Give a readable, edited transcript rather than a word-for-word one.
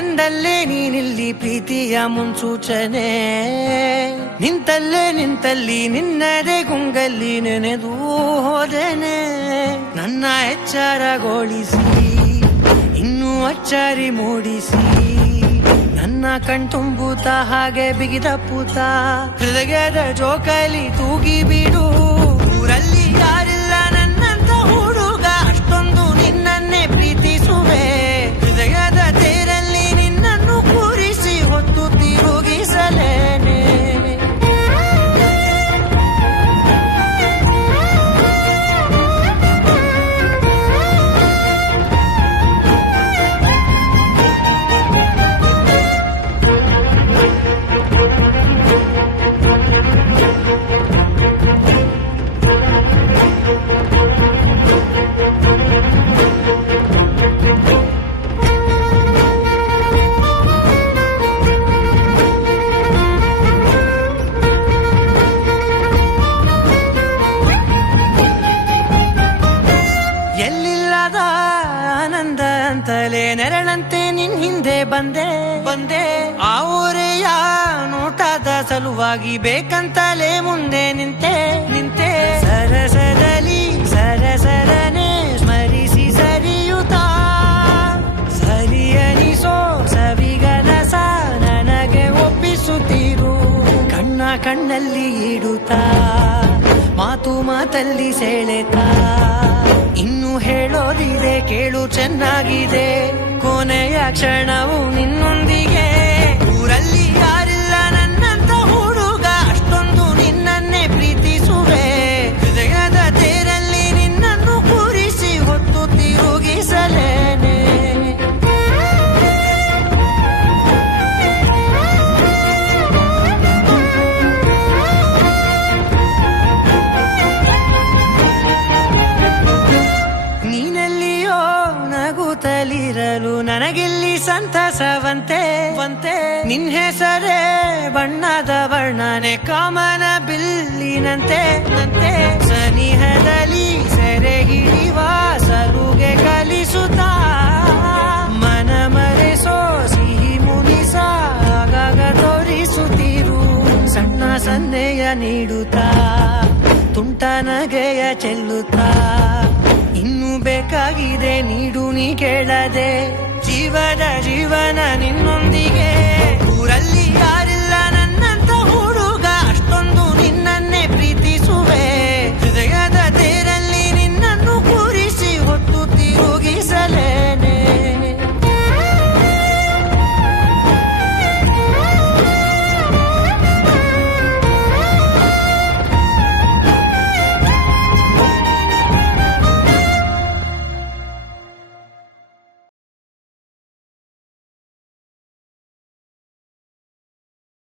ಎಂದಲ್ಲೇ ನೀನಿಲ್ಲಿ ಪ್ರೀತಿಯ ಮುನ್ಸೂಚನೆ, ನಿಂತಲ್ಲಿ ನಿನ್ನದೇ ಗುಂಗಲ್ಲಿ ನೆನೆದು ಹೋದೆನೆ. ನನ್ನ ಎಚ್ಚರಗೊಳಿಸಿ ಇನ್ನೂ ಅಚ್ಚರಿ ಮೂಡಿಸಿ, ನನ್ನ ಕಣ್ತುಂಬುತ್ತ ಹಾಗೆ ಬಿಗಿದಪ್ಪುತ್ತ ಹೃದಯದ ಜೋಕಾಲಿ ತೂಗಿ ಬಿಡು. ಊರಲ್ಲಿ ಯಾರಿಲ್ಲ ನನ್ನಂತ ಹುಡುಗ, ಅಷ್ಟೊಂದು ನಿನ್ನನ್ನೇ ಪ್ರೀತಿಸುವೆ. ಹೃದಯದ ತೇರಲ್ಲಿ ನಿನ್ನನ್ನು ಕೂರಿಸಿ ಹೊತ್ತು ತಿರುಗಿಸಲೇನೆ. ಎಲ್ಲಿಲ್ಲದ ಆನಂದ ಅಂತಲೇ ನೆರಳಂತೆ ನಿನ್ ಹಿಂದೆ ಬಂದೆ. ಆ ಊರೆಯ ನೋಟದ ಸಲುವಾಗಿ ಬೇಕಂತಲೇ ಮುಂದೆ ನಿಂತೆ. ಸರಸರನೆ ಸ್ಮರಿಸಿ ಸರಿಯುತ್ತಾ, ಸರಿಯನಿಸೋ ಸವಿಗನಸ ನನಗೆ ಒಪ್ಪಿಸುತ್ತೀರು. ಕಣ್ಣಲ್ಲಿ ಇಡುತ್ತಾ, ಮಾತಲ್ಲಿ ಸೆಳೆತಾ, ಇನ್ನು ಹೇಳೋದಿದೆ ಕೇಳು ಚೆನ್ನಾಗಿದೆ. ಕೊನೆಯ ಕ್ಷಣವು ನಿನ್ನೊಂದಿಗೆ. ಊರಲ್ಲಿ ಯಾರಿಲ್ಲ ನನ್ನಂತ ಹುಡುಗ, ಅಷ್ಟೊಂದು ನಿನ್ನನ್ನೇ ಪ್ರೀತಿಸುವೆ. ಹೃದಯದ ತೇರಲ್ಲಿ ನಿನ್ನನ್ನು ಕೂರಿಸಿ ಹೊತ್ತು ತಿರುಗಿಸಲೇನೆ. ನಗುತ್ತಲಿರಲು ನನಗಿಲ್ಲಿ ಸಂತಸವಂತೆ. ನಿನ್ ಹೆಸರೇ ಬಣ್ಣದ ವರ್ಣನೆ ಕಾಮನ ಬಿಲ್ಲಿನಂತೆ. ಸನಿಹದಲ್ಲಿ ಸೆರೆ ಹಿಡಿವ ಸಲುಗೆ ಕಲಿಸುತ್ತಾ, ಮನ ಮರೆಸೋ ಸಿಹಿ ಮುಗಿಸ ಆಗಾಗ ತೋರಿಸುತ್ತೀರು. ಸಣ್ಣ ಸನ್ನೆಯ ನೀಡುತ್ತಾ, ತುಂಟ ನಗೆಯ ಚೆಲ್ಲುತ್ತಾ, ಇನ್ನು ಬೇಕಾಗಿದೆ ನೀಡು ನೀ ಕೇಳದೆ. ಜೀವನ